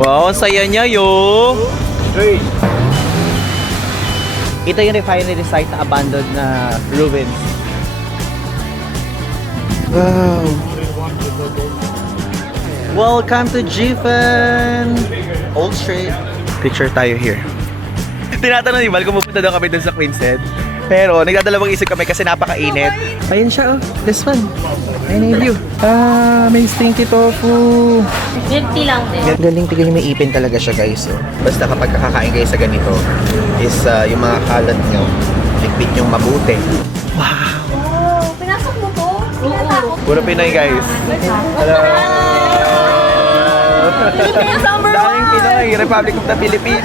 Wow, ang saya niya yo. Ito yung refinery site na abandoned na ruins. Wow. Welcome to Jifen Old Street. Picture tayo here. Tinatanong ni Val kung pupunta daw kami dun sa Queen's Head. Pero nagdadalawang isip kami kasi napakainit. Ayun siya, oh. This one. I need you. May stinky tofu. 50 lang din. Galing, tignan may ipin talaga siya, guys. So, basta kapag kakakain kayo sa ganito, is yung mga kalat nyo, likpit yung mabuti. Wow! Oh, pinasok mo po? Oo. Puro Pinoy, guys. Hello! Philippines number Daming Pinoy, Republic of the Philippines.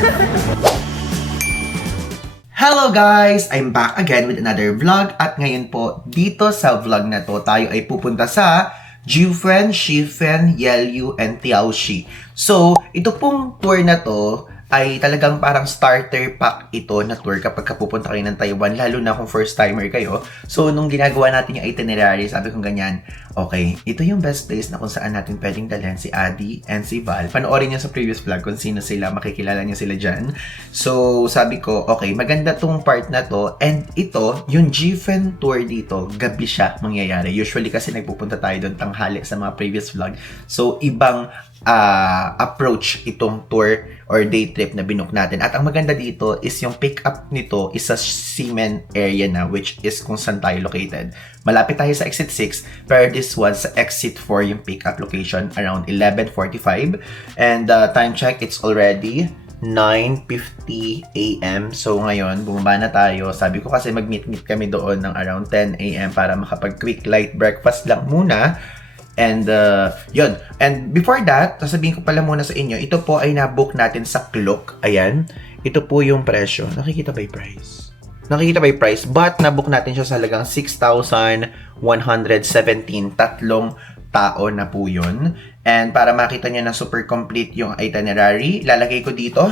Hello guys! I'm back again with another vlog at ngayon po dito sa vlog na to tayo ay pupunta sa Jifen, Shifen, Yelyu, and Tiaoxi. So, ito pong tour na to ay talagang parang starter pack ito na tour kapag pupunta kayo ng Taiwan, lalo na kung first timer kayo. So, nung ginagawa natin yung itinerary, sabi kong ganyan, okay, ito yung best place na kung saan natin pwedeng dalhin si Adi and si Val. Panoorin niyo sa previous vlog kung sino sila, makikilala niyo sila dyan. So, sabi ko, okay, maganda tong part na to. And ito, yung Jifen tour dito, gabi siya mangyayari. Usually kasi nagpupunta tayo doon tanghali sa mga previous vlog. So, ibang approach itong tour or day trip na binook natin. At ang maganda dito is yung pick up nito is sa Ximen area na, which is kung saan tayo located. Malapit tayo sa exit 6, pero this one sa exit 4 yung pick up location around 11:45. And time check, it's already 9:50 AM. So ngayon, bumaba na tayo. Sabi ko kasi mag-meet kami doon ng around 10 AM para makapag quick light breakfast lang muna. And yun. And before that, sasabihin ko pala muna sa inyo, ito po ay na-book natin sa Klook. Ayan. Ito po yung presyo. Nakikita ba yung price? Nakikita ba yung price? But na-book natin siya sa halagang 6,117. Tatlong tao na po yun. And para makita nyo na super complete yung itinerary, lalagay ko dito.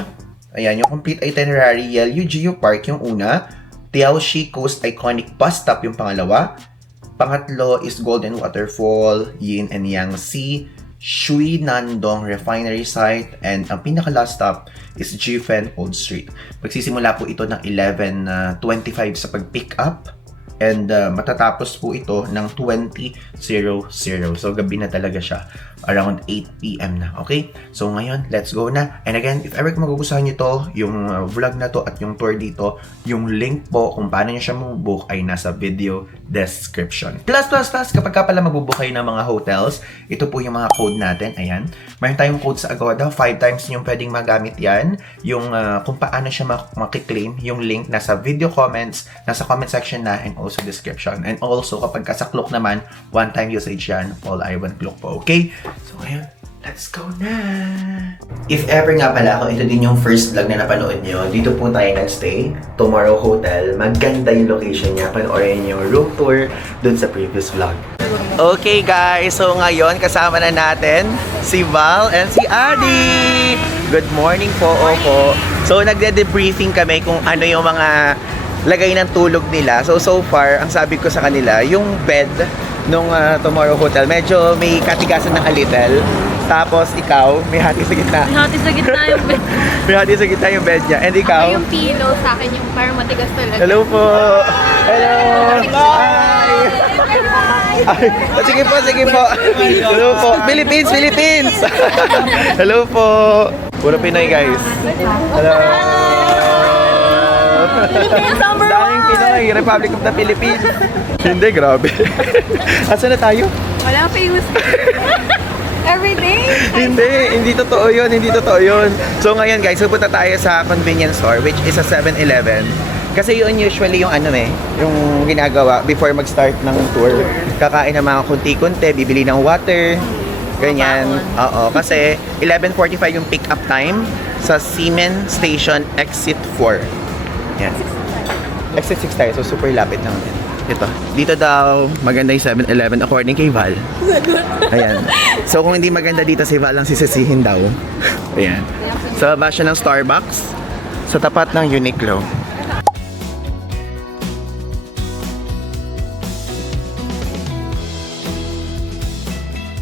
Ayan, yung complete itinerary. Yelyu Geopark yung una. Tiaoxi Coast Iconic Bus Stop yung pangalawa. Pangatlo is Golden Waterfall, Yin and Yang Sea, Shui Nandong Refinery Site, and ang pinaka-last stop is Jifen Old Street. Magsisimula po ito ng 11:25 sa pag-pick up, and matatapos po ito ng 20:00. So, gabi na talaga siya. Around 8 PM na, okay? So, ngayon, let's go na. And again, if ever magugustuhan nyo to, yung vlog na to at yung tour dito, yung link po kung paano nyo siya mabubook ay nasa video description. Plus, kapag ka pala mabubook kayo ng mga hotels, ito po yung mga code natin. Ayan. Mayroon tayong code sa Agoda. 5 times yung pwedeng magamit yan. Yung kung paano siya makiklaim, yung link nasa video comments, nasa comment section na, and also description. And also, kapag ka sa Klook naman, one-time usage yan. All Ivan Klook po, okay? So, ngayon, let's go na! If ever nga pala ako, ito din yung first vlog na napanood nyo. Dito po tayo nag-stay. Tomorrow Hotel. Maganda yung location niya. Panoorin yung room tour dun sa previous vlog. Okay guys, so ngayon kasama na natin si Val and si Adi! Good morning po, Opo. So, nagde-debriefing kami kung ano yung mga lagay ng tulog nila. So far, ang sabi ko sa kanila, yung bed nung Tomorrow Hotel, medyo may katigasan ng a little. Tapos ikaw, may hati sa gitna. May hati sa gitna yung bed. May hati sa gitna yung bed niya. And ikaw? Yung pillow sa akin, yung parang matigas talaga. Hello po! Hello! Hi! Ay, sige po, sige po. Hello po. Philippines! Hello po. Puro Pinoy, guys. Hello! Philippines number Daming Pinoy, Republic of the Philippines. Hindi, grabe. Asan na tayo? Wala famous. Everyday? Hindi totoo yun. So ngayon guys, pupunta tayo sa convenience store, which is a 7-Eleven. Kasi yun usually yung yung ginagawa before mag-start ng tour. Kakain ng mga kunti-kunti, bibili ng water, ganyan. Oo, kasi 11:45 yung pick up time sa Ximen Station Exit 4. Yan. Exit 6 tayo, so super lapit lang din. Ito. Dito daw, maganda yung 7-Eleven according kay Val. Ayan. So, kung hindi maganda dito, si Val ang sisisihin daw. Ayan. Sa baba siya ng Starbucks, sa tapat ng Uniqlo.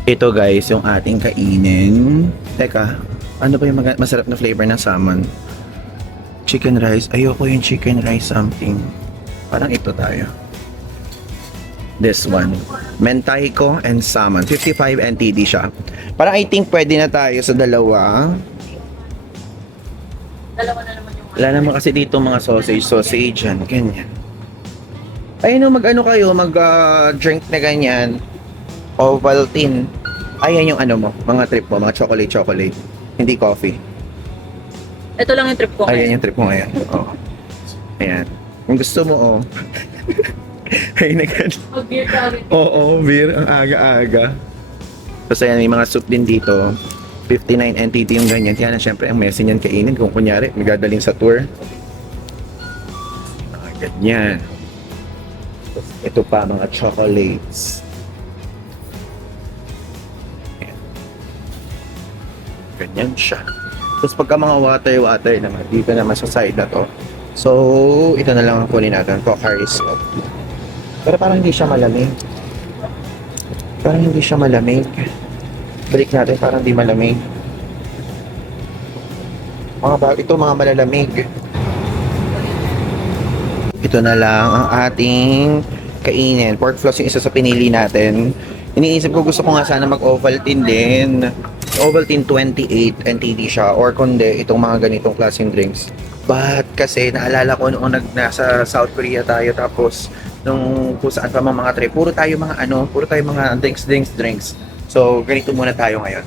Ito guys, yung ating kainin. Teka, Ano ba yung masarap na flavor ng salmon? Chicken rice. Ayoko yung chicken rice something. Parang ito tayo. This one. Mentaiko and salmon. 55 NTD siya. Parang I think pwede na tayo sa dalawa. Dalawa na naman yung Wala naman kasi dito mga sausage yan. Ganyan. Ayun, mag-ano kayo, mag-drink na ganyan. Ovaltine. Ayan yung ano mo, mga trip mo, mga chocolate. Hindi coffee. Ito lang yung trip ko. Ayan yung trip mo ngayon. Oo. Ayan. Kung gusto mo, oh. Ay, Mag-beer ka rin. Oo, beer. Ang aga-aga. Tapos ayan, may mga soup din dito. 59 NTT yung ganyan. Kaya na syempre, ang mesin yan kainin. Kung kunyari, magdadaling sa tour. Ganyan. Tapos ito pa, mga chocolates. Ayan. Ganyan siya. Tapos pagka mga water naman, dito naman sa side na to. So, ito na lang ang kunin natin. Pocari Sweat. Pero parang hindi siya malamig. Balik natin, parang hindi malamig. Ito mga malalamig. Ito na lang ang ating kainin. Pork floss yung isa sa pinili natin. Iniisip ko, gusto ko nga sana mag-Ovaltine din. Ovaltine 28 NTD siya. Or kundi, itong mga ganitong klaseng drinks. But kasi naalala ko noong nasa South Korea tayo, tapos nung kung saan pa mga trip, puro tayo mga drinks. So, ganito muna tayo ngayon.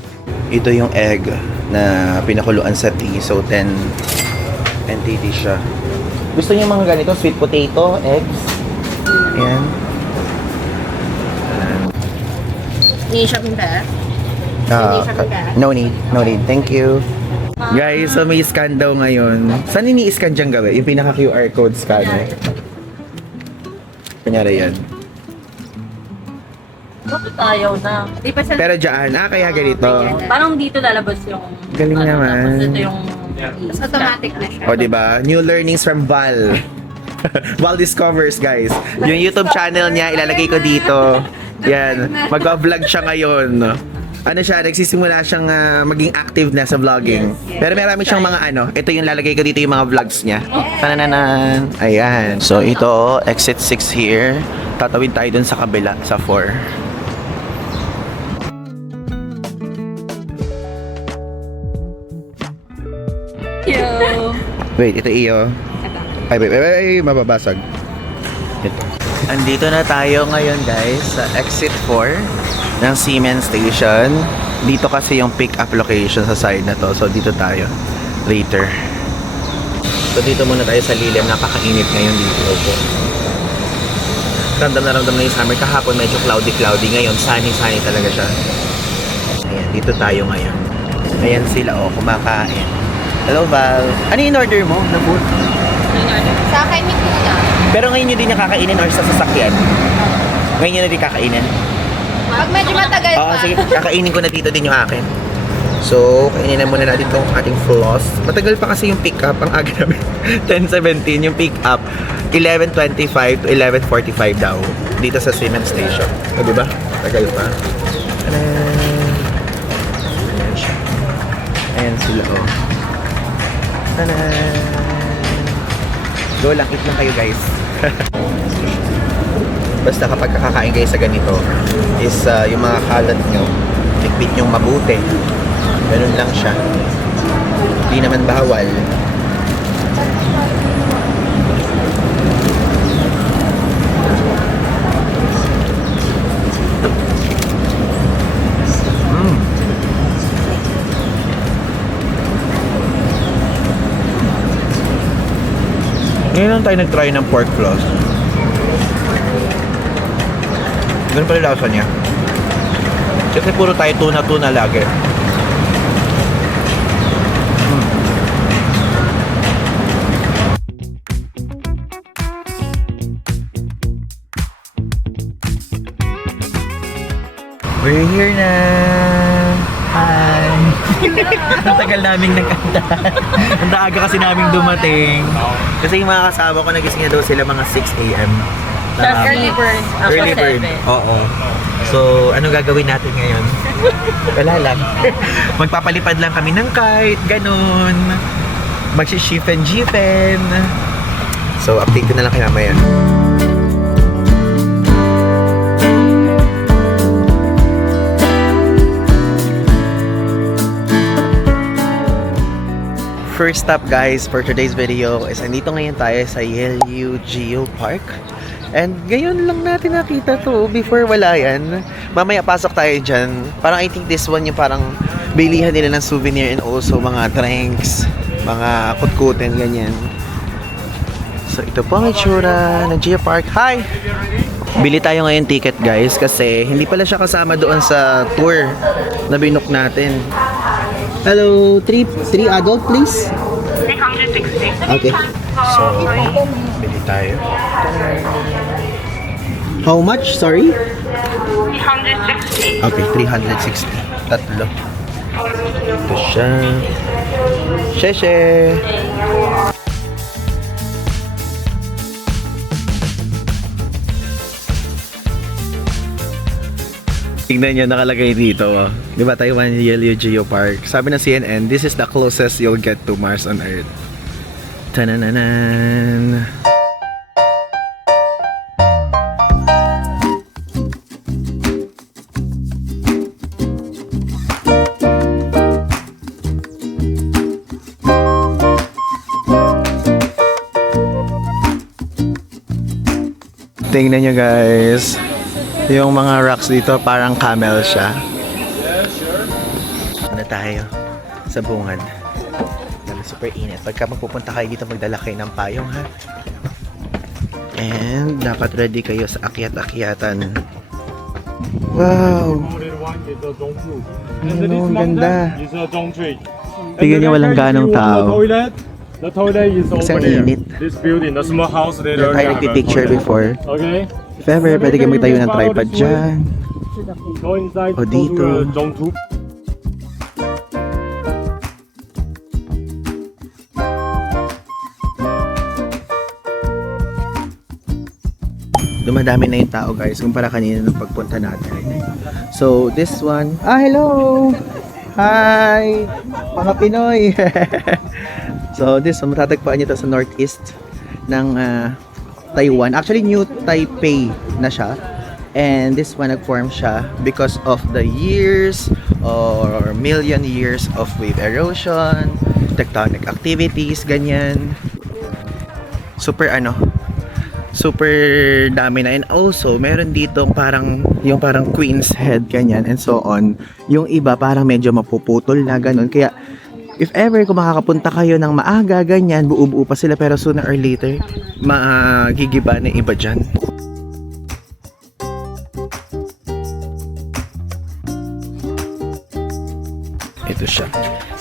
Ito yung egg na pinakuluan sa tea. So, 10 NTD siya. Gusto niyo mga ganito? Sweet potato, eggs. Ayan. Need shopping bag? No need. Thank you. Guys, so may scan daw ngayon. Saan ini-scan dyan gawin? Yung pinaka-QR code scanner. Kunyari yan. Bakit ayaw na? Di pa sa... Pero dyan, kaya ganito. Parang dito lalabas yung... Galing naman. Tapos ito yung... Tapos automatic na siya. O, diba? New learnings from Val. Val Discovers, guys. Yung YouTube channel niya, ilalagay ko dito. Yan. Mag-vlog siya ngayon. Ano siya, nagsisimula siyang maging active na sa vlogging. Pero marami siyang mga ito yung lalagay ko dito yung mga vlogs niya. Tanananan. Ayan. So, ito, exit 6 here. Tatawid tayo dun sa kabila, sa 4. Wait, ito iyo. Ay, mababasag. Ito. Andito na tayo ngayon, guys, sa exit 4 ng Siemens Station. Dito kasi yung pick-up location sa side na to. So, dito tayo. Later. So, dito muna tayo sa lilim. Napakainit ngayon dito. Okay. Ramdam na yung summer. Kahapon medyo cloudy. Ngayon, sunny talaga siya. Ayan, dito tayo ngayon. Ayan sila, kumakain. Hello, Val. Ano yung order mo na food? Sa akin yung tuna. Pero ngayon nyo din niya kakainin or sa sasakyan? Ngayon nyo na din kakainin? Pag medyo matagal Oo, pa. sige. Kakainin ko na dito din yung akin. So, kainin na muna natin itong ating floss. Matagal pa kasi yung pick-up. Ang aga namin, 10:17 yung pick-up. 11:25 to 11:45 daw. Dito sa Siemens Station. O, diba? Tagal pa. Ayan sila, Go lang, eat lang kayo, guys. Basta kapag kakakain kayo sa ganito is yung mga kalat nyo, likpit nyong mabuti. Ganun lang siya. Hindi naman bawal. Ngayon lang tayo nag-try ng pork floss. Ganun pala lasa niya. Kasi puro tayo tuna lagi. We're here na! Hi! Ang tagal naming nagkanta. Ang aga kasi naming dumating. Kasi yung mga kasama ko nagising na daw sila mga 6 a.m. Early bird. Ako Early bird. 7. Oo. So, ano gagawin natin ngayon? Wala lang. Magpapalipad lang kami ng kite, ganun. Magsi-shifen. So, update ko na lang kayo mamaya. First stop guys for today's video is andito ngayon tayo sa Yelyu Geo Park. And ngayon lang natin nakita to. Before wala yan. Mamaya pasok tayo dyan. Parang I think this one yung parang bilihan nila ng souvenir and also mga drinks, mga kutkutin, ganyan. So ito po ang itsura ng Geo Park. Hi! Bili tayo ngayon ticket guys kasi hindi pala siya kasama doon sa tour na binook natin. Hello, three adult please. 360. Okay. So, bili tayo. How much? Sorry? 360. Okay, 360. Tatlo. Ito siya. Sheshe! Tingnan nyo, nakalagay dito. Oh. Di ba Taiwan Yelyu Geo Park? Sabi ng CNN, this is the closest you'll get to Mars on Earth. Tanananan! Tingnan nyo guys. Yung mga rocks dito parang camel siya. Ano tayo? Sa bungad. Super init. Pagka magpupunta kayo dito, magdala kayo ng payong ha. And dapat ready kayo sa akyat-akyatan. Wow! Ano, ang ganda. Tingnan niyo, walang ganong tao. The toilet is Kasi over ang there. init. This building, the small house there. Tayo nagpipicture before. Okay. If ever, pwede kayo magtayo ng tripod dyan. Go inside. O dito. Zone 2. Dumadami na yung tao guys kumpara kanina nung pagpunta natin. So this one, hello! Hi! Mga Pinoy! So this one, matatagpuan nyo to sa northeast ng Taiwan. Actually New Taipei na siya. And this one nag-form siya because of the years or million years of wave erosion, tectonic activities, ganyan. Super super dami na. And also meron dito parang yung parang Queen's Head ganyan and so on. Yung iba parang medyo mapuputol na ganun. Kaya if ever kung makakapunta kayo ng maaga ganyan, buo-buo pa sila pero sooner or later magigiba na iba dyan. Ito siya.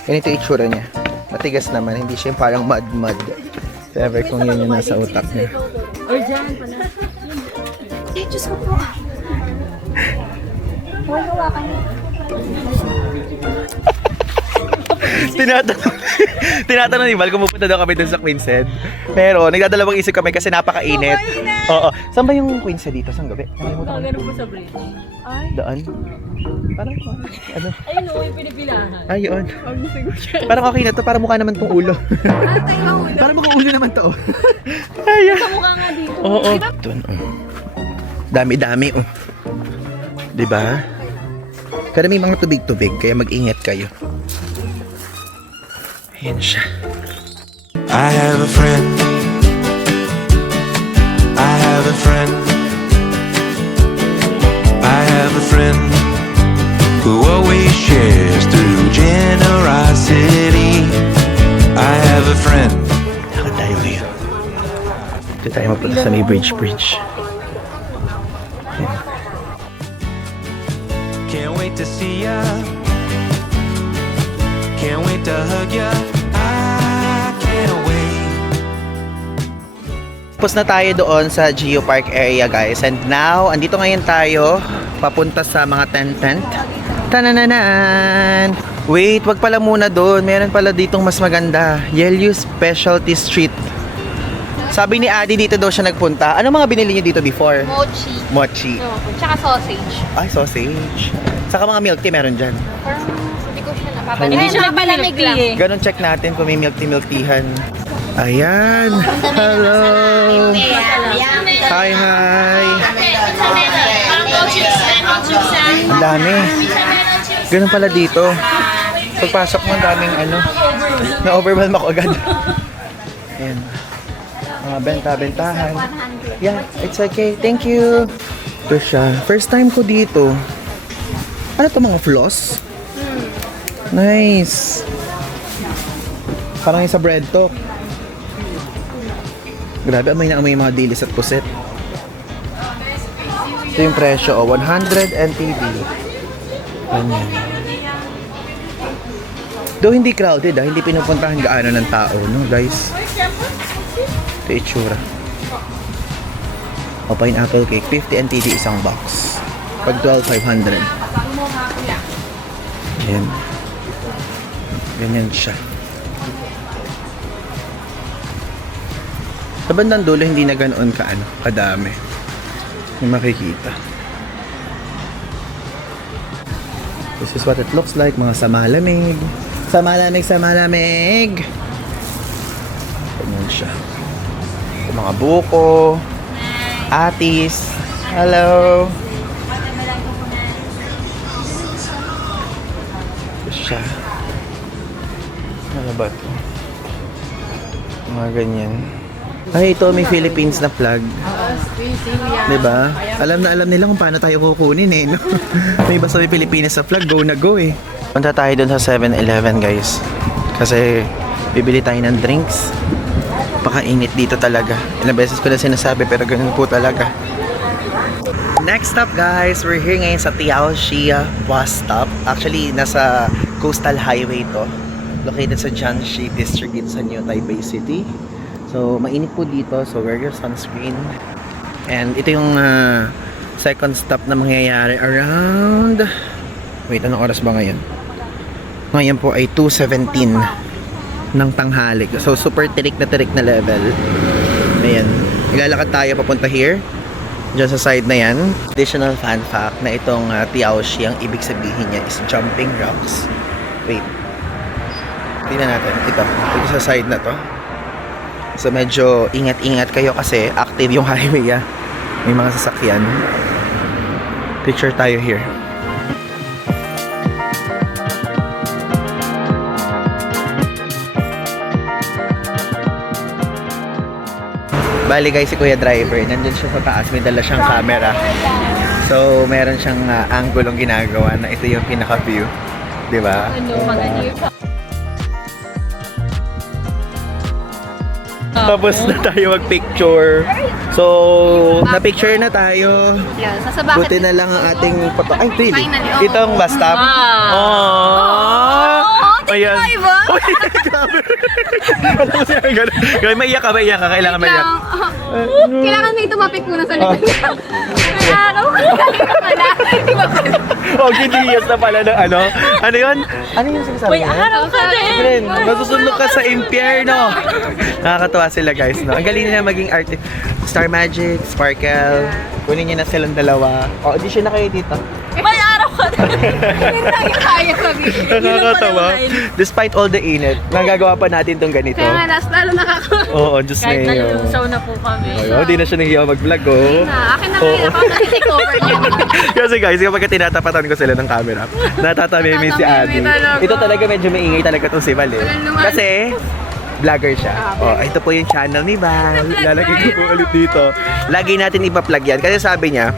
Ganito yung itsura niya. Matigas naman, hindi siya yung parang mud. If ever kung yun yung nasa utak niya. Or dyan pala. Eh, Diyos ko po. Huwag hawakan niyo. Tinatanong ni Val kung pupunta daw kami dun sa Queen's Head. Pero nagdadalawang isip kami kasi napakainit. Oo. Saan ba yung Queen's Head dito? Saan gabi? Ganun po sa bridge. Ay. Daan? Parang ano? Ayun o, yung pinipilahan. Ayun. Parang okay na to. Parang mukha naman tong ulo. Tayo ang ulo. Parang mukha ulo naman to. Ayan. Kamukha nga dito. Oo. Dun, dami-dami oh. Diba? Kada may mga tubig-tubig, kaya mag-ingat kayo. Ayan siya. I have a friend. I have a friend. I have a friend who always shares through generosity. I have a friend. Lakad tayo ngayon. Dito tayo mapunta sa may bridge. Can't wait to see ya. Can't wait to hug ya. I can't wait. Tapos na tayo doon sa Geo Park area guys. And now, andito ngayon tayo papunta sa mga tent. Tanananan! Wait, wag pala muna doon. Meron pala ditong mas maganda. Yelyu Specialty Street. Sabi ni Adi dito daw siya nagpunta. Ano mga binili niyo dito before? Mochi. Mochi. No, tsaka sausage. Ay, sausage. Saka mga milk tea meron dyan. Parang hindi ko siya napapalamig. Hindi siya napapalamig lang. Ganon, check natin kung may milk tea-milk-teahan. Ayan. Hello. Hi, hi. Ang dami. Ganun pala dito. Pagpasok mo, ang daming ano. Na-overwhelm ako agad. Ayan. Mga benta-bentahan. Yeah, it's okay. Thank you. Ito siya. First time ko dito. Ano to, mga floss? Nice. Parang yung sa bread to. Grabe, amoy na amoy yung mga dilis at puset. Ito yung presyo, 100 NTD. Ganyan. Though hindi crowded, hindi pinupuntahan gaano ng tao, no guys? Ito yung itsura. O, pineapple cake, 50 NTD isang box. Pag 12, 500. Ayan. Ganyan siya. Sa bandang dulo, hindi na ganoon kadami. Yung makikita. This is what it looks like, mga samalamig. Samalamig, samalamig! Ganyan siya. Yung mga buko. Atis. Hello! Ito siya. Ano ba ito? Mga ganyan. Ay, ito may Philippines na flag. Diba? Alam na alam nila kung paano tayo kukunin eh. No? May basta may Pilipinas sa flag, go na go eh. Punta tayo dun sa 7-Eleven guys. Kasi bibili tayo ng drinks. Pakainit dito talaga. Ilang beses ko na sinasabi pero ganun po talaga. Next stop guys, we're here ngayon sa Tiaoxia bus stop. Actually, nasa Coastal Highway to. Located sa Jiangxi District dito sa New Taipei City. So, mainit po dito. So, wear your sunscreen. And ito yung second stop na mangyayari around... Wait, anong oras ba ngayon? Ngayon po ay 2:17 ng tanghali. So, super tirik na level. Ayan. Ilalakad tayo papunta here. Diyan sa side na yan. Additional fun fact na itong Tiaoxi, ang ibig sabihin niya is jumping rocks. Wait. Tingnan natin. Ito sa side na to. So medyo ingat-ingat kayo kasi active yung highway May mga sasakyan. Picture tayo here. Bali guys, si Kuya Driver, nandun siya sa taas, may dala siyang camera. So meron siyang anggulong ginagawa na ito yung pinaka-view. Diba? Ano, maganda yung Tapos na tayo mag-picture. So, na-picture na tayo. Yeah, sasabakit. Buti na lang ang ating photo. Ay, really? Finally, oo. Itong bus stop. Ayan. Uy, grabe. Alam mo siya, gano'n. Maiyak ka. Kailangan maiyak. Kailangan may tumapik muna sa likod. Araw ka pala. Di ba pala? Gidiyas na pala ng ano. Ano yun? Ano yung sinasabi niya? Araw ka din. Masusunod ka sa impyerno. Nakakatawa sila guys, no? Ang galing nila maging artist. Star Magic, Sparkle. Kunin niyo na silang dalawa. Audition na kayo dito. May araw ka din. Hindi tayo kaya sabihin. Nakakatawa. Despite all the init, nagagawa pa natin tong ganito. Kaya nga, lalo nakaka... Oo, Diyos na Kahit yun. nalulusaw na po kami. Hindi na siya naghiyaw mag-vlog, oh. Akin na ngayon ako na-take over niya. Kasi guys, kapag tinatapatan ko sila ng camera, natatamimi si Adi. talaga. Ito talaga medyo maingay talaga itong si Val eh. Kasi, vlogger siya. Ito po yung channel ni Val. Lalagay ko po ulit dito. Lagi natin ipa-plug yan. Kasi sabi niya,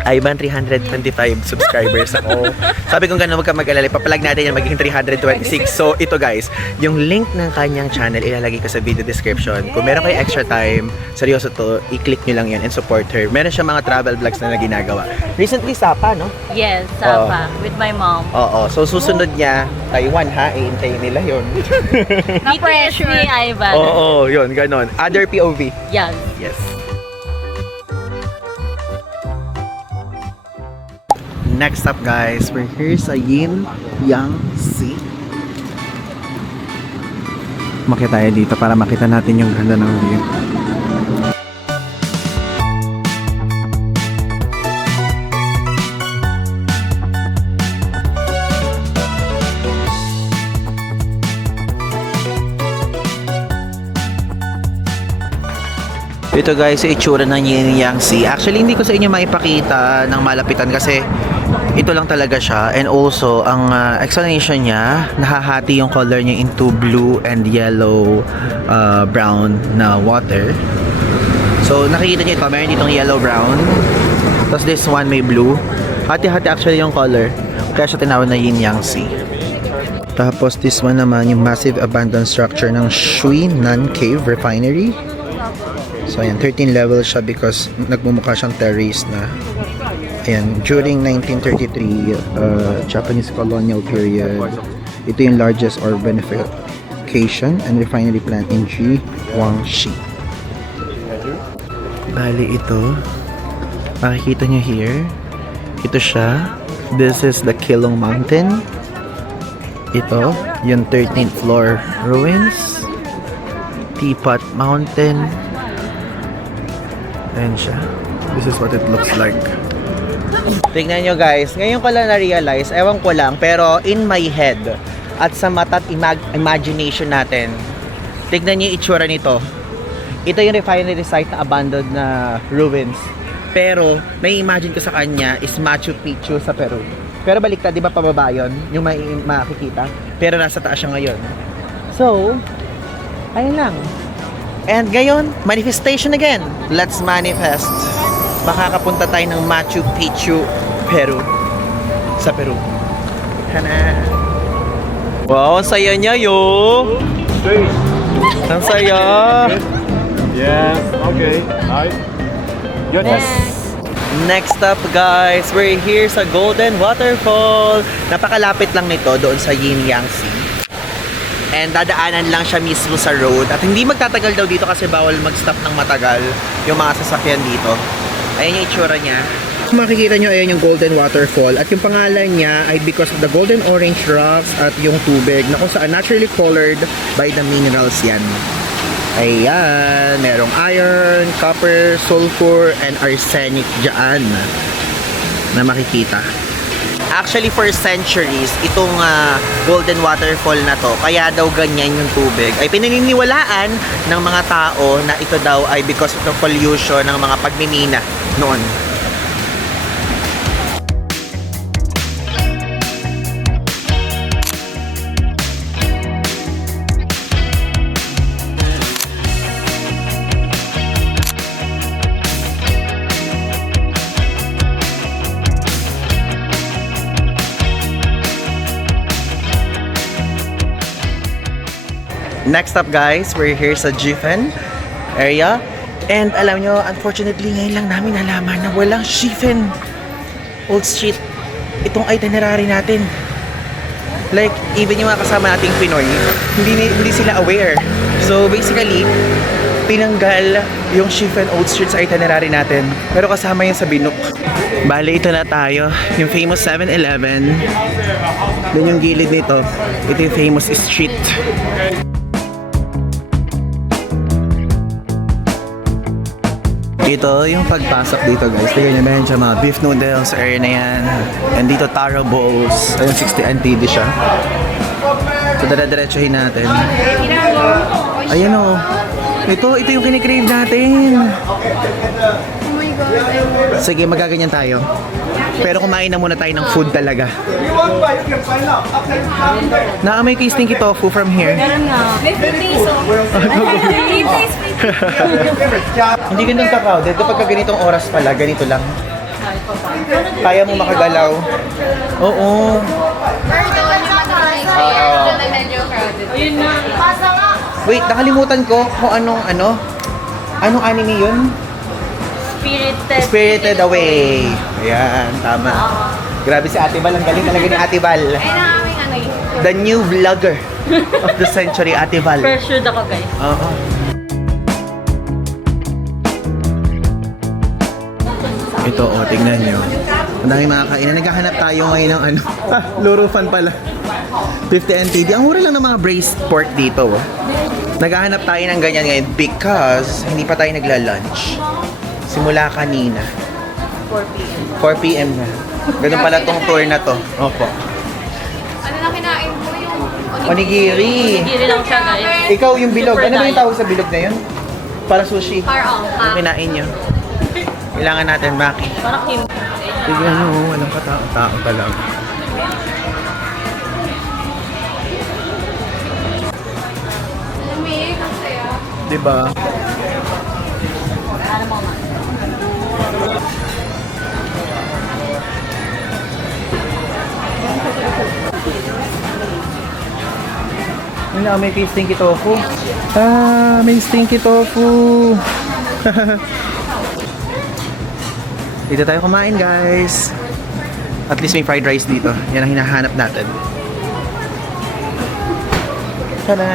Ivan, 325 subscribers ako. Sabi ko gano'n, huwag ka mag-alala. Papalag natin yan magiging 326. So, ito guys, yung link ng kanyang channel ilalagay ko sa video description. Kung meron kayo extra time, seryoso to, i-click nyo lang yan and support her. Meron siya mga travel vlogs na ginagawa. Recently, Sapa, no? Yes, Sapa, with my mom. Oo. So, susunod niya, Taiwan ha, iintayin nila yun. BTS ni Ivan. Oo, yun, ganon. Other POV. Yes. Yes. Next up guys, we're here sa Yin Yang Sea. Makita tayo dito para makita natin yung ganda ng view. Ito guys, yung itsura ng Yin Yang Sea. Actually, hindi ko sa inyo maipakita ng malapitan kasi ito lang talaga siya. And also, ang explanation niya, nahahati yung color niya into blue and yellow, brown na water. So, nakikita niyo ito, meron ditong yellow-brown. Tapos this one may blue. Hati-hati actually yung color. Kaya siya tinawag na Yin Yang Sea. Tapos this one naman, yung massive abandoned structure ng Shui Nan Cave Refinery. So ayan, 13 levels siya because nagmumukha siyang terrace na. Ayan, during 1933 Japanese colonial period, ito yung largest urbanification and refinery plant in Jiangxi. Bali ito, makikita nyo here, ito siya. This is the Kilong Mountain. Ito, yung 13th floor ruins. Teapot Mountain. Ayan siya. This is what it looks like. Tingnan nyo guys, ngayon ko lang na-realize, ewan ko lang, pero in my head at sa mata't imagination natin, tignan nyo yung itsura nito. Ito yung refinery site na abandoned na ruins. Pero, may imagine ko sa kanya is Machu Picchu sa Peru. Pero baliktad, di ba pababa yun? Yung makikita. Pero nasa taas siya ngayon. So, ayun lang. And ngayon, manifestation again. Let's manifest. Makakapunta tayo ng Machu Picchu, Peru. Sa Peru. Hana. Wow, ang saya niya yo. Ang saya. Yes, okay. Nice. Good. Next up guys, we're here sa Golden Waterfall. Napakalapit lang nito doon sa Yin Yang Sea. And dadaanan lang siya mismo sa road. At hindi magtatagal daw dito kasi bawal mag-stop ng matagal yung mga sasakyan dito. Ayan yung itsura niya. Kung makikita nyo, ayan yung Golden Waterfall. At yung pangalan niya ay because of the golden orange rocks at yung tubig na kung saan naturally colored by the minerals yan. Ayan, merong iron, copper, sulfur, and arsenic dyan na makikita. Actually, for centuries, itong Golden Waterfall na to, kaya daw ganyan yung tubig, ay pinaniniwalaan ng mga tao na ito daw ay because of the pollution ng mga pagmimina noon. Next up guys, we're here sa Jifen area. And alam nyo, unfortunately ngayon lang namin nalaman na walang Jifen Old Street itong itinerary natin. Like, even yung mga kasama nating Pinoy, hindi sila aware. So basically, tinanggal yung Jifen Old Street sa itinerary natin. Pero kasama yun sa Binook. Bale, ito na tayo. Yung famous 7-Eleven. Then yung gilid nito, ito yung famous street. Ito yung pagpasok dito guys. Tignan nyo, meron siya mga beef noodles, area na yan. And dito taro bowls. Ayun, 60 NTD siya. So, dala-diretsuhin natin. Ayan o. Ito yung kinikrave natin. Oh my God. Sige, magaganyan tayo. Pero kumain na muna tayo ng food talaga. Naamoy ko yung stinky tofu from here. Hindi ganun ka-crowded. Kapag ganitong oras pala, ganito lang. Kaya mo makagalaw. Oo. Wait, nakalimutan ko kung anong anime yun? Spirited Away. Ayan, tama. Grabe si Ate Val. Ang galing talaga ni Ate Val. The new vlogger of the century, Ate Val. Pressured ako guys. Oo. Ito, tingnan nyo. Ang daming mga kainan. Naghahanap tayo ngayon ng luro fan pala. 50 NTD. Ang mura lang ng mga braised pork dito. Naghahanap tayo ng ganyan ngayon because hindi pa tayo nagla-lunch. Simula kanina. 4 p.m. na. Ganun pala tong tour na to. Opo. Ano na kinain mo yung Onigiri. Onigiri lang siya guys. Ikaw yung bilog. Super Ano ba yung diet. tawag sa bilog na yun? Para sushi. Parang, Yung kinain nyo. Kailangan natin, Maki. Parang Kim. Tignan nyo, walang katao-tao talaga. Lamig, ang saya. Diba? Ano mo ma? Wala, may stinky tofu. Ah, may stinky tofu. Dito tayo kumain, guys. At least may fried rice dito. Yan ang hinahanap natin. Tada!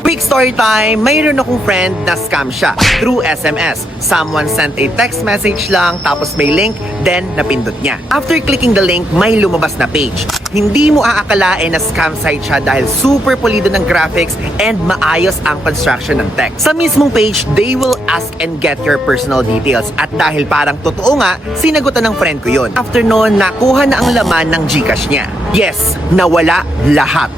Quick story time! Mayroon akong friend na scam siya through SMS. Someone sent a text message lang, tapos may link, then napindot niya. After clicking the link, may lumabas na page. Hindi mo aakalain na scam site siya dahil super pulido ng graphics and maayos ang construction ng text. Sa mismong page, they will ask and get your personal details. At dahil parang totoo nga, sinagutan ng friend ko yun. After noon, nakuha na ang laman ng Gcash niya. Yes, nawala lahat.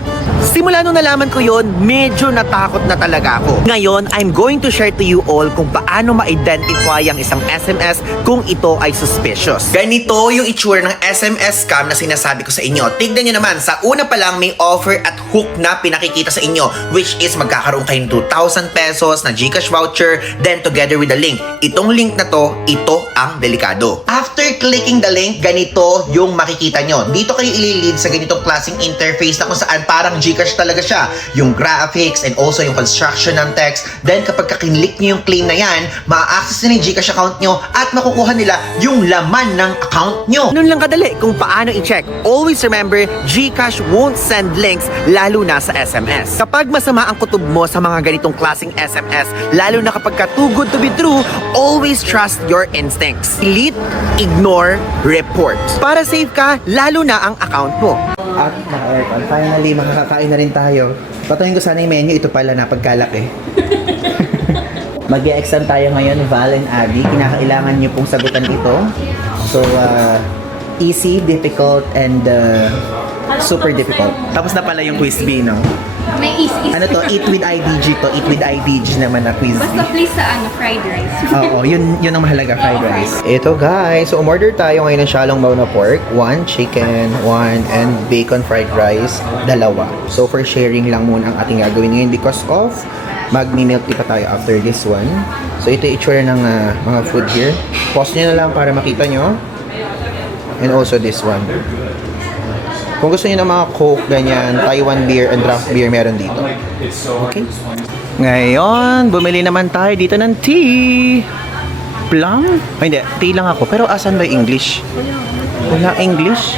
Simula nung nalaman ko yon, medyo natakot na talaga ako. Ngayon, I'm going to share to you all kung paano ma-identify ang isang SMS kung ito ay suspicious. Ganito yung itsura ng SMS scam na sinasabi ko sa inyo. Tignan nyo naman, sa una pa lang may offer at hook na pinakikita sa inyo, which is magkakaroon kayo ng 2,000 pesos na Gcash voucher, then together with the link. Itong link na to, ito ang delikado. After clicking the link, ganito yung makikita nyo. Dito kayo ililid sa ganitong klaseng interface na kung saan parang Gcash talaga siya. Yung graphics and also yung construction ng text. Then kapag kakinlik nyo yung claim na yan, ma-access nila yung Gcash account nyo at makukuha nila yung laman ng account nyo. Nun lang kadali kung paano i-check. Always remember, Gcash won't send links lalo na sa SMS. Kapag masama ang kutob mo sa mga ganitong klaseng SMS, lalo na kapag ka too good to be true, always trust your instincts. Delete, ignore, report. Para safe ka, lalo na ang account mo. At naka-aircon, finally makakakain na rin tayo. Patuloy ko sana yung menu, ito pala napagkalaki. Mag-e-exam tayo ngayon, Val and Abby. Kinakailangan niyo pong sagutan ito. So, easy, difficult, and super difficult. Tapos na pala yung quiz B, no? May is-is. Ano to? Eat with IDG to. Eat with IDG naman na quiz B. Basta please sa fried rice. Oo, yun ang mahalaga, fried rice. Ito guys, so umorder tayo ngayon ng shalong bao na pork, 1 chicken, 1 and bacon fried rice, 2. So for sharing lang muna ang ating gagawin ngayon because of magmi-milk tea pa tayo after this one. So ito yung itsura ng mga food here. Pause nyo na lang para makita nyo. And also this one. Kung gusto niyo ng mga Coke, ganyan, Taiwan beer and draft beer, meron dito. Okay. Ngayon, bumili naman tayo dito ng tea. Plum? Ay, hindi. Tea lang ako. Pero asan ba yung English? Wala English?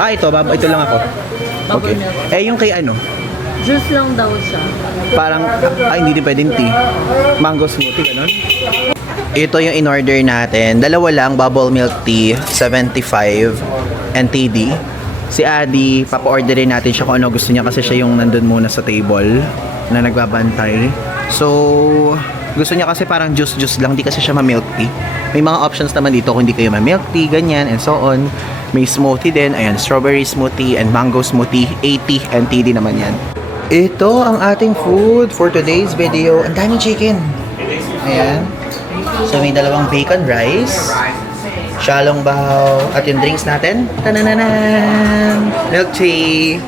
Ah, ito. Ito lang ako. Okay. Eh, yung kay ano? Juice lang daw siya. Parang, hindi din pwedeng tea. Mango smoothie, ganun. Ito yung in-order natin. 2 lang, bubble milk tea, 75 NTD. Si Adi, papa-orderin natin siya kung ano gusto niya kasi siya yung nandun muna sa table na nagbabantay. So, gusto niya kasi parang juice lang, di kasi siya ma-milk tea. May mga options naman dito kung hindi kayo ma-milk tea, ganyan, and so on. May smoothie din, ayan, strawberry smoothie and mango smoothie, 80 NTD naman yan. Ito ang ating food for today's video. Ang daming chicken. Ayan. So, may 2 bacon rice, shalong bao, at yung drinks natin, tanananan, milk tea.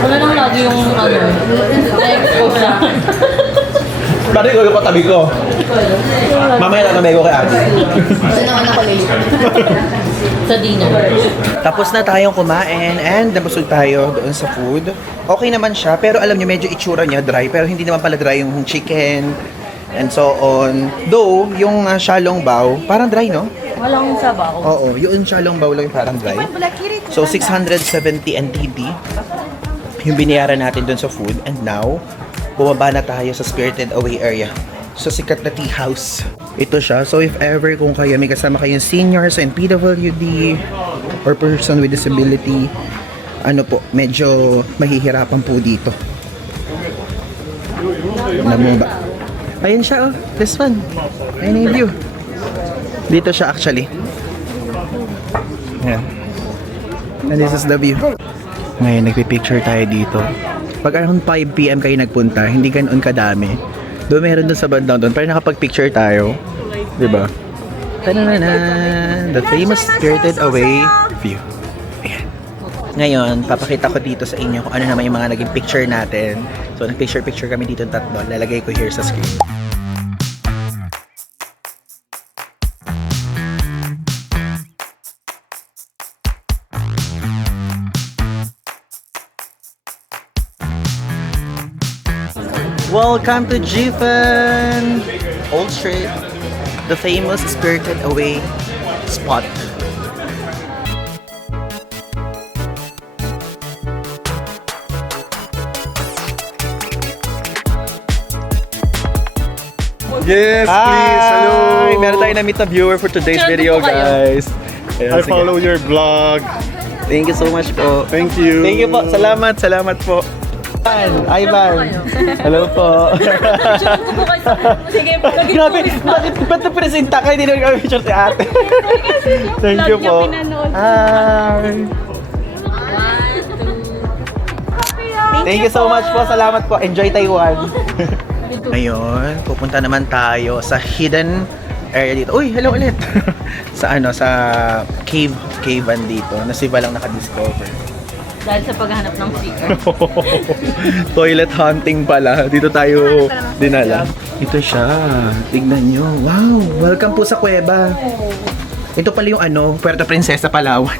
Wala nang lagi yung na-expose na. Pati ko yung katabi ko. Mamaya na namay ko kay Abby. Sa dinner. Tapos na tayong kumain and nabusog tayo doon sa food. Okay naman siya, pero alam niyo medyo itsura niya dry, pero hindi naman pala dry yung chicken and so on. Though, yung shalong bao, parang dry, no? Walang sabaw. Oo, yung shalong bao lang yung parang dry. So, 670 NTD yung binayaran natin doon sa food. And now, bumaba na tayo sa Spirited Away area. So, sikat na tea house. Ito siya. So, if ever kung kayo, may kasama kayong seniors and PWD or person with disability, ano po, medyo mahihirapan po dito. Alam mo ba? Ayun siya, oh. This one. Ayun yung view. Dito siya actually. Ayan. And this is the view. Ngayon, nagpipicture tayo dito. Pag around 5 PM kayo nagpunta, hindi ganoon kadami. Doon meron doon sa bandang doon, para nakapag-picture tayo. Diba? Ta-da-da-da! The famous Spirited Away view. Ayan. Ngayon, papakita ko dito sa inyo kung ano naman yung mga naging picture natin. So, nag-picture kami dito ng tatlo. Lalagay ko here sa screen. Welcome to Jifen Old Street, the famous Spirited Away spot. Yes, please. Hello. Hi! Meron tayo na meet na viewer for today's Picture video, po kayo. guys. Ayan, I sige. follow your vlog. Thank you so much po. Thank you. Thank you po. Salamat po. Ivan. Hello po. Sige, Grabe, ba't na-presenta ka? Hindi na picture si ate. Thank you po. Hi. Thank you so much po. Salamat po. Enjoy Taiwan. Ngayon, pupunta naman tayo sa hidden area dito. Uy, hello ulit. Sa cavean dito na si Val lang nakadiscover. Dahil sa paghahanap ng sticker. Toilet hunting pala. Dito tayo dinala. Ito siya. Tignan nyo. Wow! Welcome po sa kuweba. Ito pala yung Puerto Princesa, Palawan.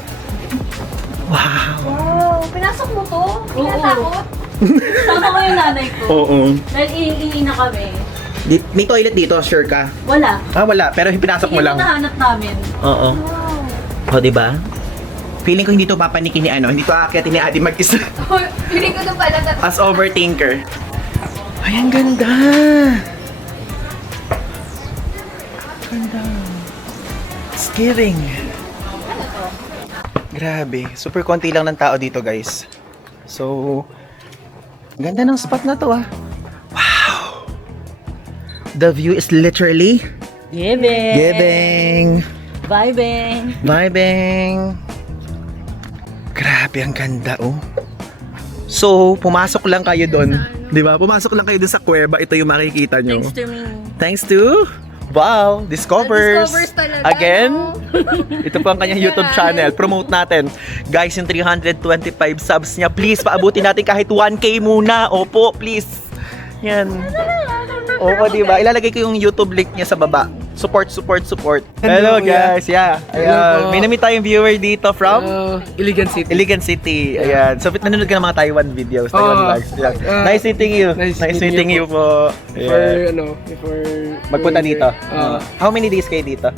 Wow! Wow, pinasok mo to? Pinatakot? Sama ko yung nanay ko. Oo. Dahil iingi na kami. May toilet dito, sure ka? Wala. Wala. Pero pinasok mo lang. Hindi mo nahanap namin. Oo. O, diba? Feeling ko hindi to papanikin ni hindi to aakyat ni Adi mag-isa. Piling ko doon pala sa... As overthinker. Ay, ang ganda! Ganda. Scary. Grabe. Super konti lang ng tao dito, guys. So, ganda ng spot na to, ah. Wow! The view is literally Giving. giving. Vibing. Vibing. Grabe, ang ganda, oh. So, pumasok lang kayo doon. Di ba? Pumasok lang kayo doon sa kuweba. Ito yung makikita nyo. Thanks to me. Thanks to... Wow! Discovers! Discovers talaga, Again? no? Ito po ang kanyang YouTube channel. Promote natin. Guys, yung 325 subs niya, please, paabutin natin kahit 1K muna. Opo, please. Yan. Opo, di ba? Ilalagay ko yung YouTube link niya sa baba. Support. Hello, guys. Yeah. Ayan. May namit tayong viewer dito from Iligan City. Iligan City. Ayan. So, nanonood ka ng mga Taiwan videos, Taiwan vlogs. Yeah. Nice meeting you. Nice Nice meeting meeting you you po. For, Yeah. before... Magpunta going dito. there. How many days kayo dito?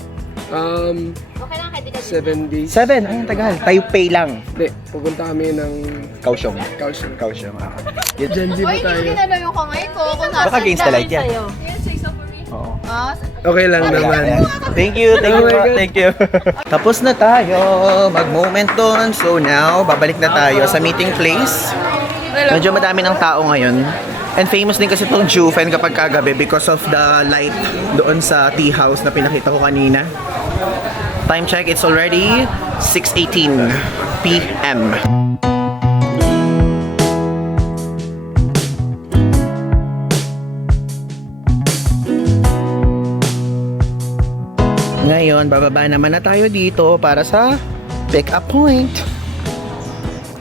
Okay lang, kahit di ka 7 days. 7. Ayun, tagal. Taipei lang. Hindi, pupunta kami ng Kaohsiung. Kaohsiung. Kaohsiung. Janji Uy, ba hindi tayo? ko ginalaw yung kamay ko. Kung nasa... Baka against the light yan. Sa'yo. Yes, say so for me. Oo. Okay lang naman. Ayan. Thank you Oh my po. God. Thank you. Tapos na tayo. Mag-moment doon. So now, babalik na tayo sa meeting place. Medyo madami ng tao ngayon. And famous din kasi itong Jufen kapag kagabi because of the light doon sa tea house na pinakita ko kanina. Time check, it's already 6:18 p.m. Ngayon, bababa naman na tayo dito para sa pick-up point.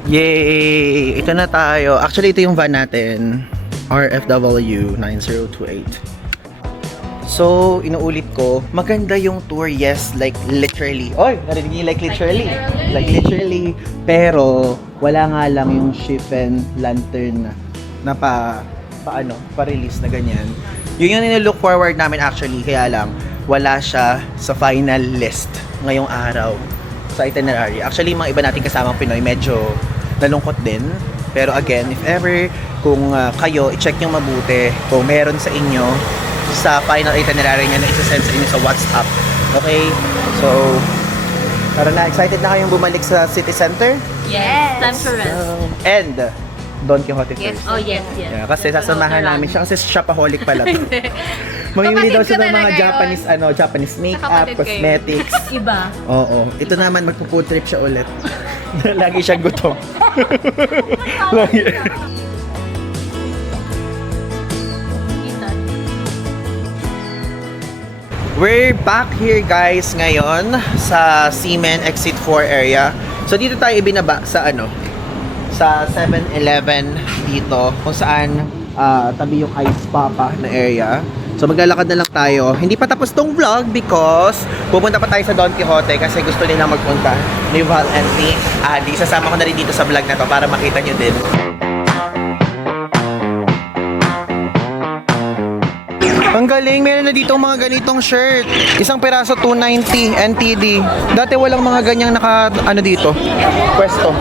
Yay! Ito na tayo. Actually, ito yung van natin. RFW 9028. So, inuulit ko, maganda yung tour, yes, like literally. Oy, narinig niyo like literally. Like literally. Pero, wala nga lang yung Shifen lantern na pa-release na ganyan. Yun yung nilook forward namin actually, kaya lang, wala siya sa final list ngayong araw sa itinerary. Actually, mga iba nating kasamang Pinoy, medyo nalungkot din. Pero again, if ever, kung kayo, i-check nyo mabuti kung meron sa inyo sa final itinerary nyo na isa-send sa inyo sa WhatsApp. Okay? So, Tara na, excited na kayong bumalik sa city center? Yes. Time for rest. And Don Quixote first. Oh, yes, yes. Yeah, kasi sasamahan namin siya kasi shopaholic pala to. Mamimili daw Kapatid siya ko ng mga talaga Japanese makeup, Kapatid ko yun. cosmetics. Iba. Oo. Ito naman, magpo-food trip siya ulit. Lagi siyang gutom. Lagi. We're back here guys ngayon sa Seaman Exit 4 area. So dito tayo ibinaba sa sa 7-Eleven dito kung saan tabi yung Ice Papa na area. So maglalakad na lang tayo. Hindi pa tapos tong vlog because pupunta pa tayo sa Don Quixote kasi gusto nila magpunta ni Val and ni Adi. Sasama ko na rin dito sa vlog na to para makita nyo din. Ang galing, meron na dito mga ganitong shirt. Isang peraso 290 NTD. Dati walang mga ganyang dito. Pwesto.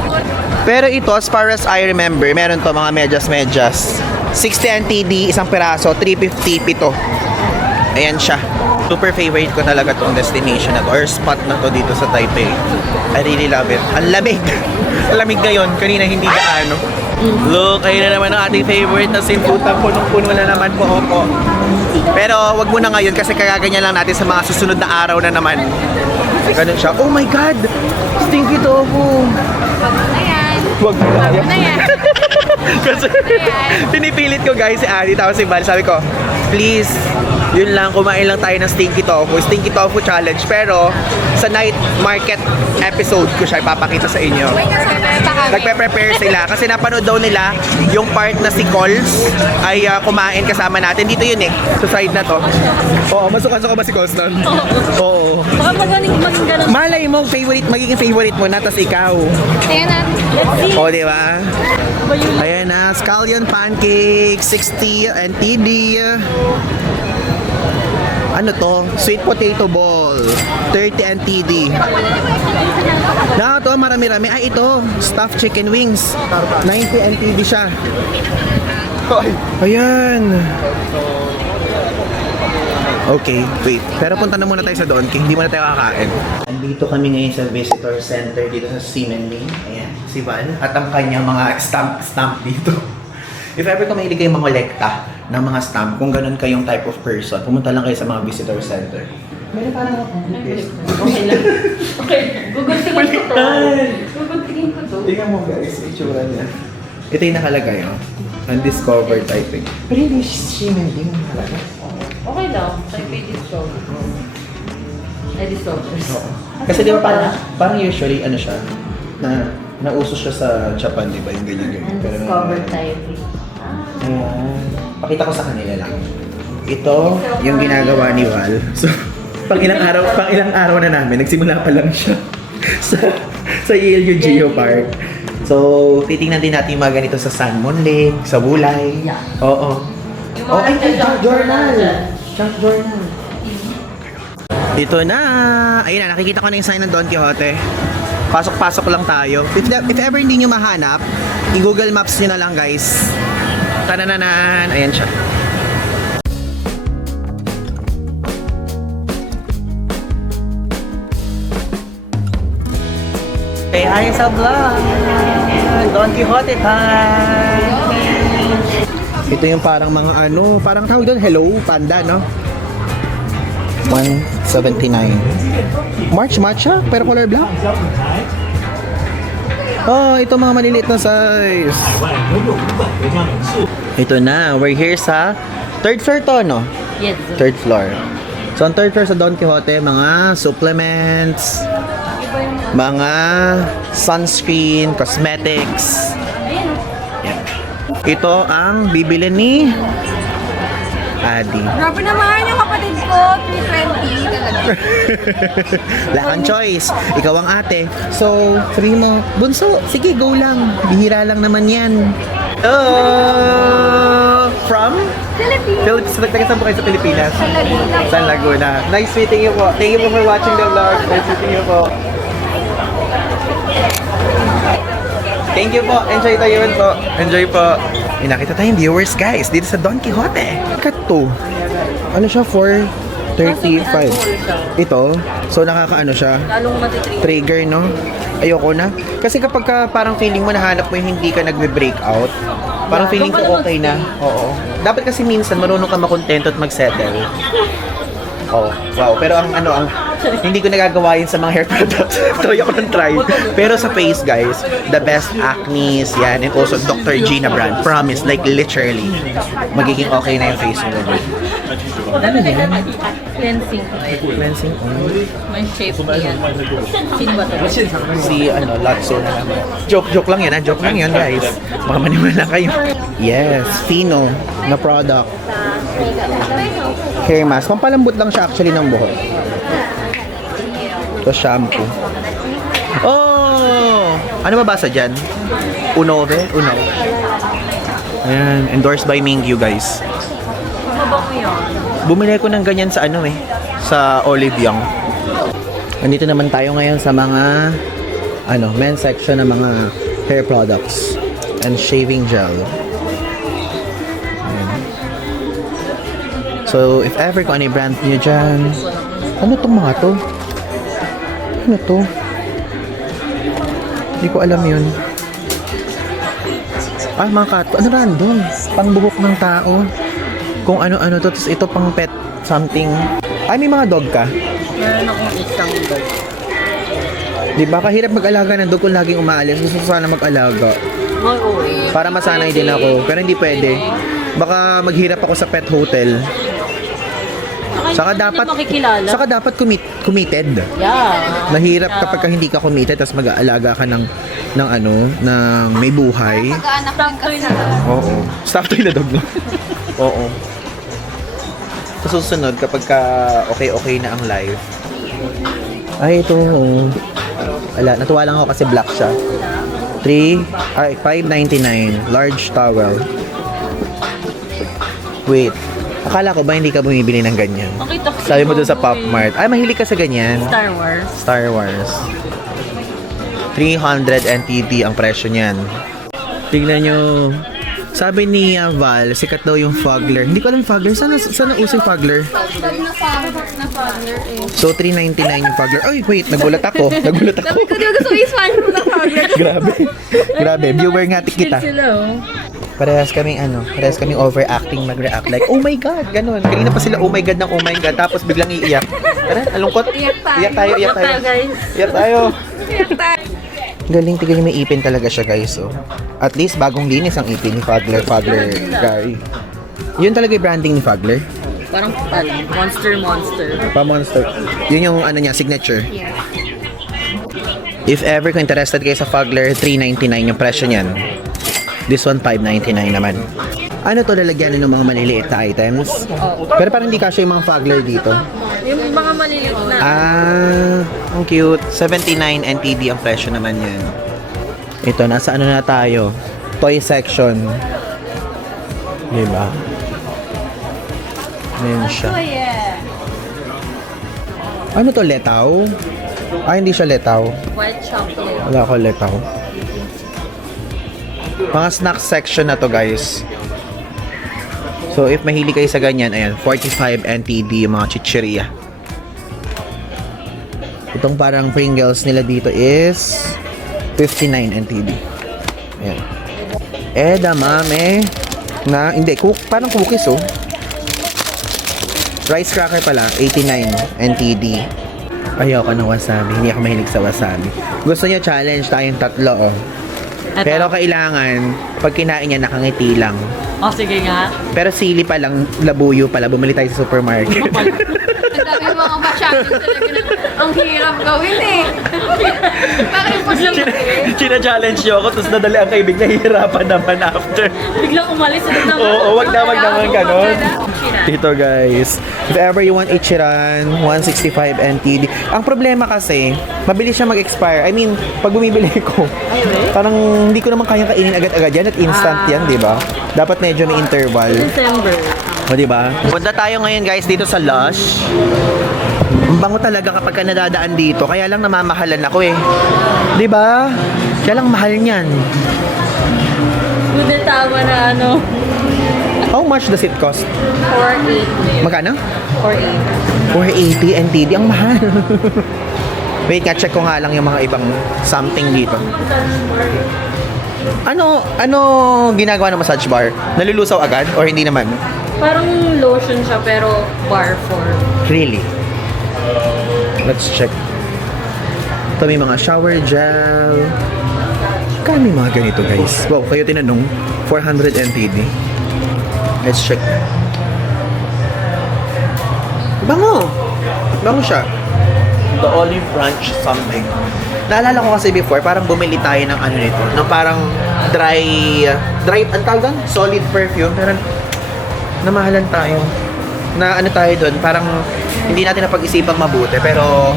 Pero ito, as far as I remember, meron to mga medyas. 60 NTD, isang peraso, 350 pito. Ayan siya. Super favorite ko talaga tong destination na to or spot na to dito sa Taipei. I really love it. Ang lamig. Ang lamig ngayon. Kanina hindi gaano. Look, ayun na naman ang ating favorite na simputan. Punong-puno na naman po ako. Pero wag muna ngayon kasi kagaganyan lang natin sa mga susunod na araw na naman. Ganun siya. Oh my God! Stinky tofu! Ayan. Wag mo na. Ano yan? Kasi pinipilit ko guys si Annie tapos si Val sabi ko please yun lang kumain lang tayo ng stinky tofu challenge pero sa night market episode ko siya ipapakita sa inyo. Nagpe-prepare sila kasi napanood daw nila yung part na si Coles ay kumain kasama natin dito yun sa side na to. Oo, masukan-suka ba si Coles nun? Oo. Baka maging ganun. Malay mo magiging favorite mo na tas ikaw. Ayan na. O, di ba? Ayan na, scallion pancake, 60 NTD. Ano to? Sweet potato ball, 30 NTD. Na, ito, marami-rami. Ay, ito, stuffed chicken wings, 90 NTD siya. Ayan. Okay, wait. Pero punta na muna tayo sa Don King. Hindi muna tayo kakain. Andito kami ngayon sa visitor center dito sa Seaman Lane. Ayan, si Val. At ang kanyang mga stamp dito. If ever kung mahilig kayong mangolekta ng mga stamp, kung ganun kayong type of person, pumunta lang kayo sa mga visitor center. Meron parang ako. Okay lang. Okay. Gugultingin ko to. Gugultingin ko to. Tingnan mo guys, itsura niya. Ito yung nakalagay, undiscovered typing. Pero hindi Seaman Lane nakalagay. Okay lang. Taipei Discover. Ay, Discovers. Kasi di ba parang usually siya, nauso siya sa Japan, di ba? Yung ganyan-ganyan. Discover Taipei. Ayan. Pakita ko sa kanila lang. Ito, yung ginagawa ni Val. So, pang ilang araw na namin. Nagsimula pa lang siya sa Yale Geo Park. So, titingnan din natin yung mga ganito sa Sanmon Lake, sa Bulay. Yeah. Oo. Oh, ay, junk journal. Junk journal. Dito na. Ayun na, nakikita ko na yung sign ng Don Quixote. Pasok-pasok lang tayo. If ever hindi nyo mahanap, i-Google Maps nyo na lang guys. Tanananan. Ayan siya. Hey, hi sa vlog. Don Quixote time. Ito yung parang mga parang tawag doon, hello, panda, no? 179. March matcha, pero color black. Oh, ito mga maliliit na size. Ito na, we're here sa third floor to, no? Yes. Third floor. So, ang third floor sa Don Quixote, mga supplements, mga sunscreen, cosmetics. Yan. Ito ang bibili ni Adi. Grabe naman yung kapatid ko, 320 talaga. Wala kang choice. Ikaw ang ate. So, sabihin mo, bunso, sige, go lang. Bihira lang naman yan. From? Philippines. Nagtaga po kayo sa Pilipinas? Sa Laguna. Sa Laguna. Nice meeting you po. Thank you po for watching the vlog. Nice meeting you po. Thank you po. Enjoy tayo yun po. Enjoy po. May nakita tayong viewers guys dito sa Don Quixote. Cut to. Ano siya for 35. Ito, so nakakaano siya? Lalong matitrigger. Trigger, no? Ayoko na. Kasi kapag ka parang feeling mo nahanap mo yung hindi ka nagbe-break out, parang Yeah, feeling doon ka ko na okay na. Oo. Dapat kasi minsan marunong ka makontento at mag-settle. Oh, wow. Pero ang hindi ko nagagawa yun sa mga hair products. Try ako ng try. Pero sa face, guys, the best Acne's, yan, and also Dr. Gina brand. Promise, like literally, magiging okay na yung face mo. Ano yan? Cleansing. Cleansing oil. May shape yan. Sino ba ito? Si Lotso na lang. Joke lang yan, ha? Joke lang yan, guys. Baka maniwala kayo. Yes, Fino na product. Hair mask. Pampalambot lang siya actually ng buhok. Ito shampoo. Oh! Ano mabasa dyan? Unove? Uno. Ayan, endorsed by Mingyu, guys. Bumili ko ng ganyan sa sa Olive Young. Nandito naman tayo ngayon sa mga men's section ng mga hair products and shaving gel. Ayan. So, if ever kung ano yung brand nyo dyan, ano tong mga to? Ano to? Hindi ko alam yun. Mga kato. Ano random? Pangbuhok ng tao. Kung ano-ano to. Tapos ito pang pet something. May mga dog ka? Meron akong isang dog. Di ba? Kahirap mag-alaga ng dog kung laging umaalis. Gusto ko sana mag-alaga. Para masanay din ako. Pero hindi pwede. Baka maghirap ako sa pet hotel. Saka dapat committed. Yeah. Mahirap kapag hindi ka committed tapos mag-aalaga ka ng may buhay. Mag-aanak din kasi. Oo. Stop toy na dog mo. Oo. Sa susunod, kapag okay na ang life. Ay, ito. Natuwa lang ako kasi black siya. 5.99. Large towel. Wait. Akala ko ba hindi ka bumibili ng ganyan? Nakita ko Sabi mo dun sa Pop Mart. Mahilig ka sa ganyan. Star Wars. 300 NTD ang presyo niyan. Tignan nyo. Sabi ni Val, sikat daw yung Fogler. Hindi ko alam Fogler. Saan uso yung Fogler? Na father eh. So, 399 yung Fogler. Ay, wait. Nagulat ako. Sabi ko, di gusto ko i-span mo na father. Grabe. Viewer nga kita. Sila Parehas kaming overacting mag-react. Like, oh my God, ganun. Kanina pa sila, oh my God ng oh my God. Tapos biglang iiyak. Tara, alungkot. Iyak Iyak tayo. tayo. guys. Iyak tayo. Iyak tayo. Galing, tignan may ipin talaga siya, guys. So, at least, bagong linis ang ipin ni Fogler Gary. Yun talaga yung branding ni Fogler. Parang monster. Pa-monster. Yun yung signature. If ever kung interested kayo sa Fogler, $399 yung presyo niyan. This one, $599 naman. Ano to lalagyan ng mga maliliit na items? Pero parang hindi kasya yung mga Fogler dito. Yung mga maliliit na. Ang cute. 79 NTD ang presyo naman yan. Ito, nasa na tayo? Toy section. Diba? Ayan siya. Ano to, letaw? Hindi siya letaw. White chocolate. Wala ko letaw. Mga snack section na to, guys. So, if mahilig kayo sa ganyan, ayan, 45 NTD yung mga chichirya. Itong parang Pringles nila dito is 59 NTD. Ayan. Edamame na, hindi, parang cookies, oh. Rice cracker pala, 89 NTD. Ayoko ng wasabi. Hindi ako mahilig sa wasabi. Gusto niya challenge tayong tatlo, oh. Eto. Pero kailangan, pag kinain niya, nakangiti lang. Sige nga. Pero sili pa lang, labuyo pala. Bumili tayo sa supermarket. Ang dami yung mga masyadong talaga na ang hirap gawin eh. Parang imposible eh. China-challenge niyo ako, tapos nadali ang kaibig, nahihirapan naman after. Biglang umalis. Oo, wag naman ganon. Dito, guys. If ever you want Ichiran, 165 NTD. Ang problema kasi, mabilis siya mag-expire. I mean, pag bumibili ko, parang hindi ko naman kayang kainin agad-agad yan at instant yan, di ba? Dapat medyo may interval. December. O, di ba? Punta tayo ngayon, guys, dito sa Lush. Ang bango talaga kapag ka nadadaan dito. Kaya lang namamahalan ako eh. Di ba? Kaya lang mahal niyan. Hindi tama na ano. How much does it cost? 480. Magkano? 480. 480 NTD. Ang mahal. Wait, check ko nga lang yung mga ibang something dito. Ano ginagawa ng massage bar? Nalulusaw agad or hindi naman? Parang lotion siya pero bar form. Really? Let's check. Ito may mga shower gel. Kano yung mga ganito guys? Wow, kayo tinanong. 400 NTD. Let's check. Bango! Bango siya. The olive branch something. Naalala ko kasi before, parang bumili tayo ng ano nito. Ng parang dry, ang tawag doon? Solid perfume. Pero namahalan tayo. Na ano tayo doon, parang hindi natin napag-isipang mabuti. Pero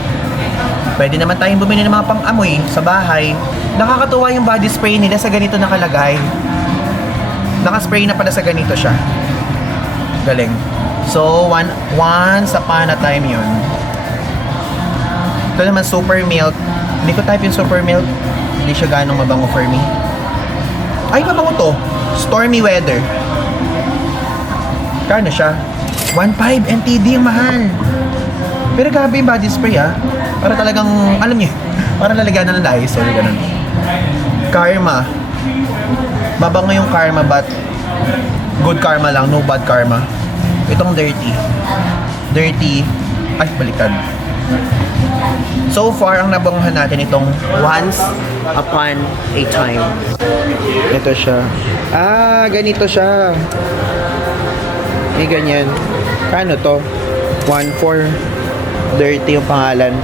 pwede naman tayong bumili ng mga pang-amoy sa bahay. Nakakatuwa yung body spray nila sa ganito nakalagay. Naka-spray na pala sa ganito siya. Galing. So, once upon a time yun. Ito naman super milk. Hindi ko type yung super milk. Hindi siya ganong mabango for me. Ay, mabango to. Stormy weather. Kano siya? 1.5 NTD yung mahal. Pero grabe yung body spray Para talagang, alam niyo, para lalagyan na ng Lysol, ganun. Karma. Mabango yung karma but good karma lang, no bad karma. Itong dirty. Dirty. Ay, baliktad. So far, ang nabanguhan natin itong once upon a time. Ito siya. Ganito siya. May ganyan. Kano to? 1.4. Dirty yung pangalan.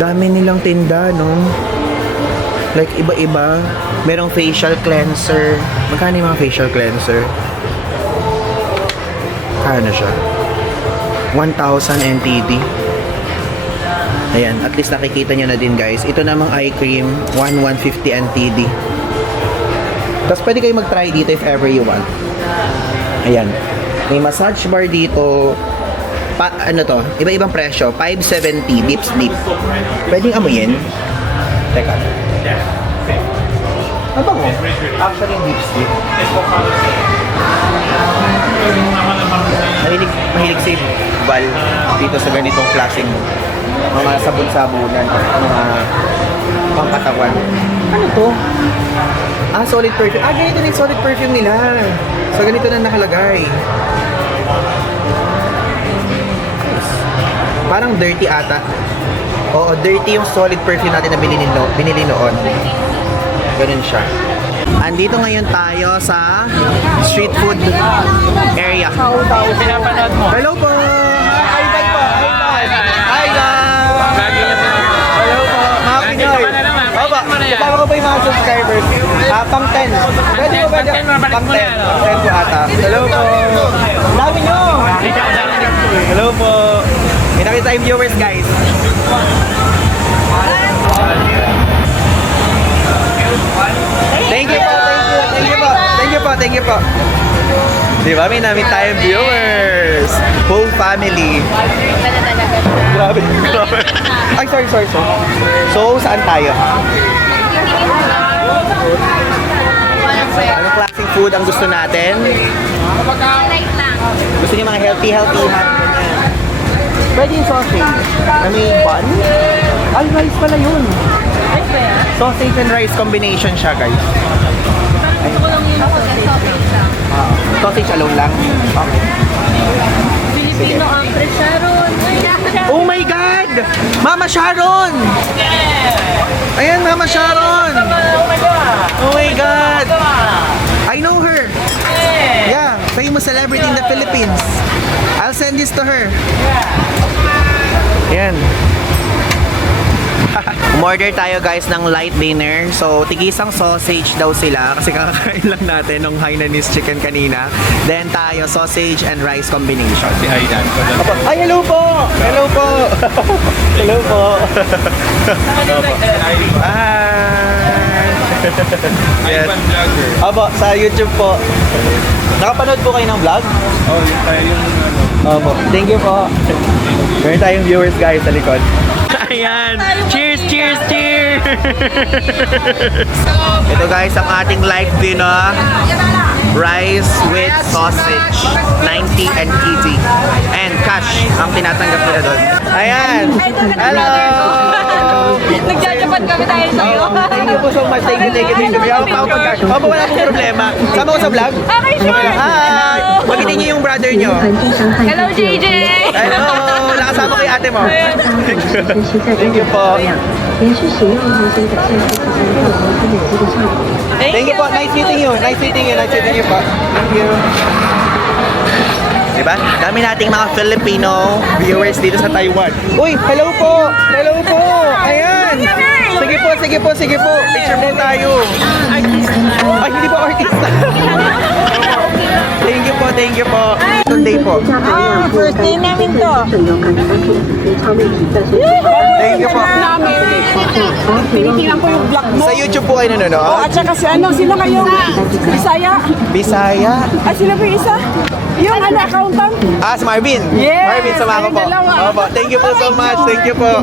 Dami nilang tinda, no? Like, iba-iba. Merong facial cleanser. Magkano yung mga facial cleanser? Kano siya? 1,000 NTD. Ayan, at least nakikita nyo na din guys. Ito namang eye cream, 150 NTD. Tapos pwede kayo mag-try dito if ever you want. Ayan. May massage bar dito. Ano to? Iba-ibang presyo. 570 deep sleep. Pwedeng amuyin. Teka. Ano mo? Actually, deep sleep. Mahilig si Val dito sa ganitong klaseng mga sabon-sabunan, mga pangkatawan. Ano to? Solid perfume. Ganito na yung solid perfume nila. So, ganito na nakalagay. Parang dirty ata. Oo, dirty yung solid perfume natin na binili noon. Ganun siya. Andito ngayon tayo sa street food area. Pinapanood mo. Hello po! Hi, bye po! Hi, guys! Hello po! Mga Pinoy! Opo, kasama ko pa yung mga subscribers. Pang 10. Pwede po ba dyan? Pang 10. Pang 10 po ata. Hello po! Dami nyo! Hello po! May nakita yung viewers, guys. Thank you po, thank you po, thank you po, thank you po. Diba, may namin tayong viewers. Whole family. Grabe, grabe. Ay, sorry. So, saan tayo? Anong klaseng food ang gusto natin? Gusto niyo mga healthy, Pwede yung sausage na may bun? Ay, rice pala yun. Sausage and rice combination siya, guys. Sausage alone lang? Okay. Filipino actress Sharon. Oh my God! Mama Sharon! Ayan, Mama Sharon! Oh my God! I know her! Yeah, famous celebrity in the Philippines. I'll send this to her. Ayan. Umorder tayo guys ng light dinner. So, tigisang sausage daw sila kasi kakakain lang natin ng Hainanese chicken kanina. Then tayo, sausage and rice combination. Ay, hello po! Hello po! Hello po! Hi! Yes. Abo, sa YouTube po. Nakapanood po kayo ng vlog? Oh, yung tayo yung Opo. Thank you po. Meron tayong viewers guys sa likod. Ayan! Cheers! Ito guys, ang ating light dinner. Rice with sausage. 90 and easy. And cash ang tinatanggap nila doon. Ayan! Hello! Nagjajapan kami tayo sa'yo. Thank you po so much. Thank you. Opo, wala pong problema. Sama ko sa vlog? Okay, sure. Hi! Magitin niyo yung brother niyo. Hello, JJ. Hello! Nakasama ko yung ate mo. Thank you po. Thank you po. Nice meeting you. Nice meeting you. Nice meeting you po. Thank you. Diba? Dami nating mga Filipino viewers dito sa Taiwan. Uy, hello po! Hello po! Ayan! Sige po. Picture mo tayo. Ay, hindi po artista. Thank you po. Sunday po. First day namin to. Thank you po. Tinitilan ko yung vlog mo. Sa YouTube po kayo nanonood? At saka si sino kayong Bisaya? Bisaya. At sino po yung isa? Yung accountant? Ah, si Marvin. Yes, Marvin, sama ko po. kayong dalawa. Opo. Thank you po so much. Thank you po.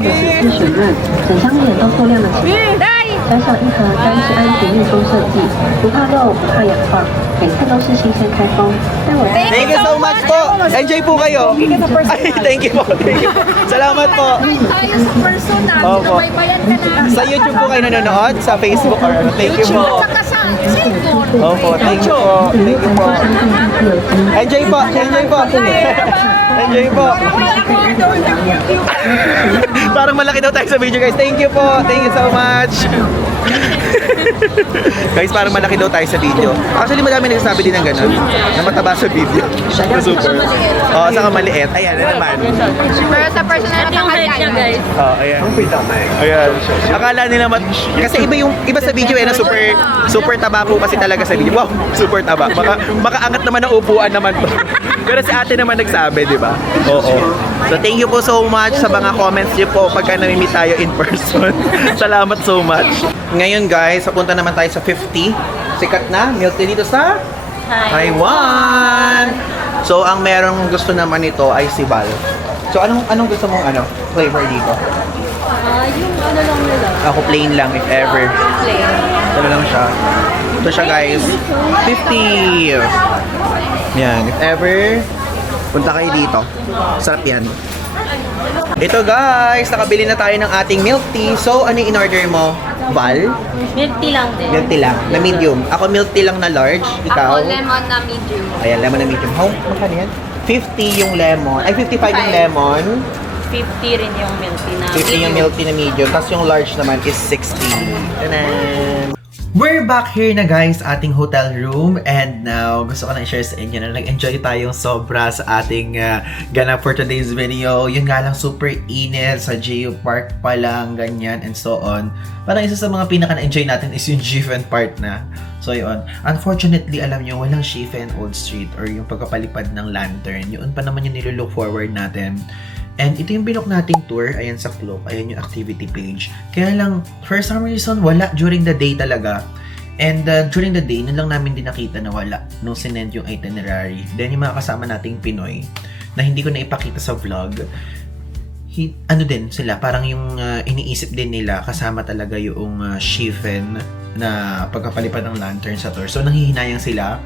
本商品都透亮的纸加上一盒单是安全密封设计，不怕漏，不怕氧化，每次都是新鲜开封。带我来。 Thank you so much po. Enjoy po kayo. Ay, thank you po. Salamat po. Tayo sa personal. Opo. Baybayan ka na. Sa YouTube po kayo nanonood? Sa Facebook or ano? Thank you po. Saka sa cellphone. Opo, thank you po. Thank you po. Enjoy po. Enjoy po. Parang malaki daw tayo sa video guys. Thank you po. Thank you so much. Guys, parang malaki daw tayo sa video. Actually, madami nagsasabi din ng gano'n. Na mataba sa video. Na super. Oo, saka maliit. Ayan, na naman. Pero sa personal na Niya, guys. Oh, ayan. Ayan. Akala nila kasi iba sa video na super taba po kasi talaga sa video. Wow, super taba. Makaangat naman ang upuan naman to. Pero si ate naman nagsabi, di ba? Oo. So thank you po so much sa mga comments niyo po pagka nami-meet tayo in person. Salamat so much. Ngayon guys, papunta naman tayo sa 50. Sikat na milk tea dito sa Taiwan. So ang merong gusto naman nito ay si Val. So anong gusto mong flavor dito? Yung lang nila. Ako plain lang if ever. Plain. Ito lang siya. Ito siya guys. 50. Yan, if ever punta kayo dito. Sarap yan. Ito guys, nakabili na tayo ng ating milk tea. So ano yung in-order mo? Val? Milk tea lang din. Milk tea lang, na medium. Ako milk tea lang na large. Ikaw? Ako lemon na medium. Ayan, lemon na medium. How? Magkano yan? 50 yung lemon. Ay, 55 yung lemon. 50 rin yung milk tea na 50 yung milk tea na medium. Tapos yung large naman is 60. Tanan! We're back here na guys, ating hotel room. And now, gusto ko na i-share sa inyo na nag-enjoy tayong sobra sa ating ganap for today's video. Yun nga lang, super init sa Geo Park pa lang, ganyan, and so on. Parang isa sa mga pinaka-na-enjoy natin is yung Giffen part na. So yun, unfortunately, alam nyo, walang Giffen Old Street or yung pagkapalipad ng lantern. Yun pa naman yung nilolook forward natin. And ito yung binook nating tour, ayan sa Klook, ayan yung activity page. Kaya lang, for some reason, wala during the day talaga. And during the day, nun lang namin din nakita na wala nung sinend yung itinerary. Then yung mga kasama nating Pinoy, na hindi ko na ipakita sa vlog, ano din sila, parang yung iniisip din nila, kasama talaga yung Giffen na pagkapalipad ng lantern sa tour. So nanghihinayang sila.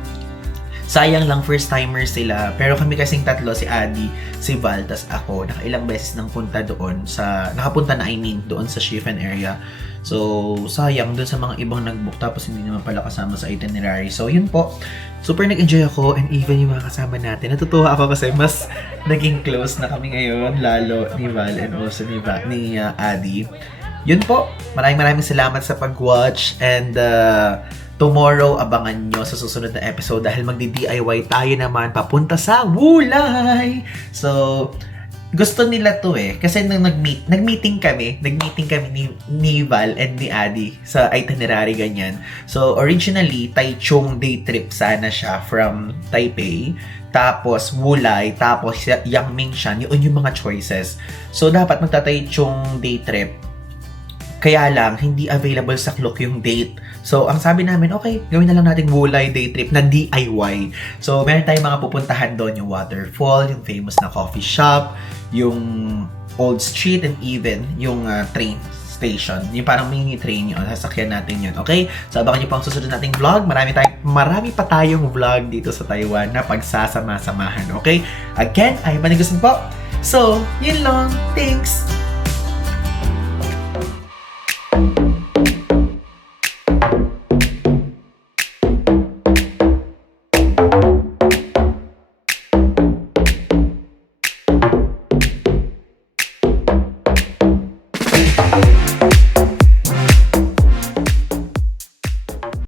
Sayang lang, first timer sila. Pero kami kasing tatlo, si Adi, si Val, tas ako, nakailang beses nang punta doon nakapunta na doon sa Giffen area. So, sayang doon sa mga ibang nag-book tapos hindi naman pala kasama sa itinerary. So, yun po. Super nag-enjoy ako and even yung mga kasama natin. Natutuwa ako kasi mas naging close na kami ngayon, lalo ni Val and also ni Adi. Yun po. Maraming salamat sa pag-watch and tomorrow, abangan nyo sa susunod na episode dahil magdi-DIY tayo naman papunta sa Wulay! So, gusto nila to kasi nung nag-meeting kami ni Val and ni Adi sa itinerary ganyan. So, originally, Taichung day trip sana siya from Taipei. Tapos, Wulay, tapos Yangmingshan, yun yung mga choices. So, dapat magta-Taichung day trip. Kaya lang, hindi available sa Klook yung date. So, ang sabi namin, okay, gawin na lang natin Wulay day trip na DIY. So, meron tayong mga pupuntahan doon, yung waterfall, yung famous na coffee shop, yung old street, and even yung train station. Yung parang mini train yun. Sasakyan natin yun. Okay? So, abangan nyo pa ang susunod nating vlog. Marami pa tayong vlog dito sa Taiwan na pagsasama-samahan. Okay? Again, I'm Manigusin po. So, yun lang. Thanks!